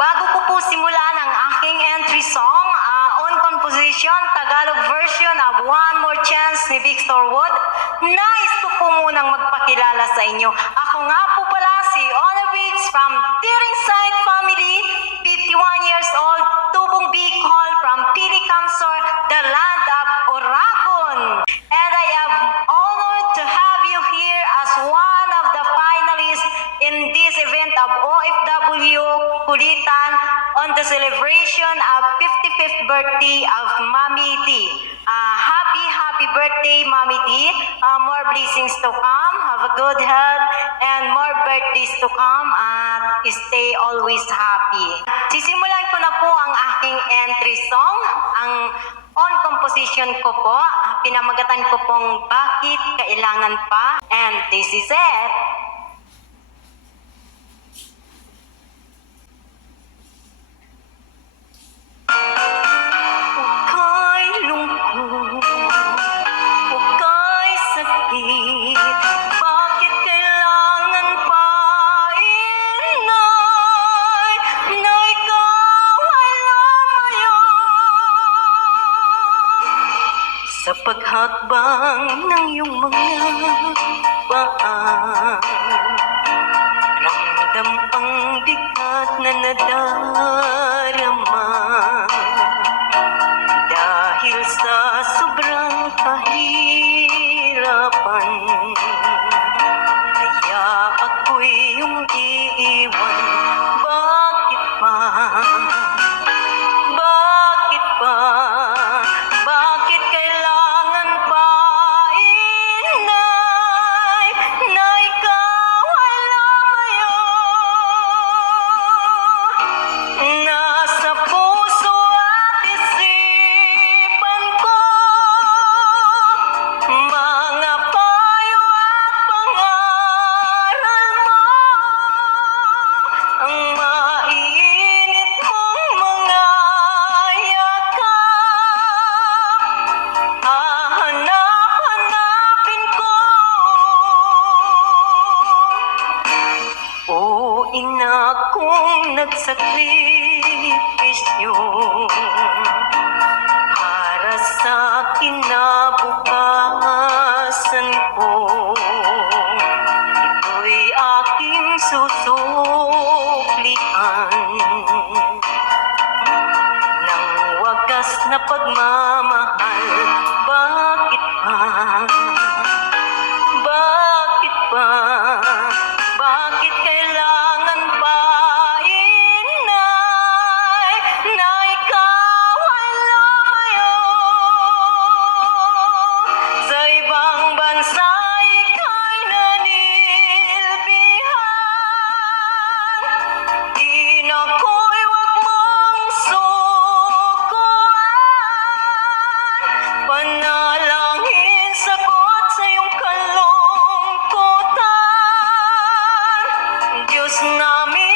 Bago ko po simulan ang aking entry song, on composition, Tagalog version of One More Chance ni Victor Wood, nais ko po munang magpakilala sa inyo. Ako nga po pala si Honor Biggs from Tiringside Family, 51 years old, Tubong Bicol from Pili Camsor, the land of Oragon. And I am honored to have you here as one of the finalists in this event of OFW Kulitan on the celebration of 55th birthday of Mami D. Happy birthday, Mami D. More blessings to come. Have a good health and more birthdays to come at stay always happy. Sisimulan ko na po ang aking entry song. Ang on composition ko po, pinamagatan ko pong Bakit Kailangan Pa? And this is it. Hukay lungkot, hukay sakit, bakit kailangan pa, inay, na ikaw ay lumayo? Sa paghakbang ng iyong mga paa, ramdam ang bigat na nadarama. Dahil sa sobrang kahirapan, kaya ako'y iyong iiwan. Bakit pa? Bakit pa? Bakit kailangan pa, inay, na ikaw ay lumayo? Nasa puso at isipan ko mga payo at pangaral mo, ang maiinit mong mga yakap, hahanap-hanapin ko. O ina kong nagsakripisyo para sa kinabukasan ko, ito'y aking susuklian ng wagas na pagmamahal. Bakit pa? Bakit pa? Bakit kailangan pa, inay, na ikaw ay lumayo? Sa ibang bansa ika'y nanilbihan, inako'y wag mong sukuan. Panalangin sagot sa iyong kalungkutan, Diyos namin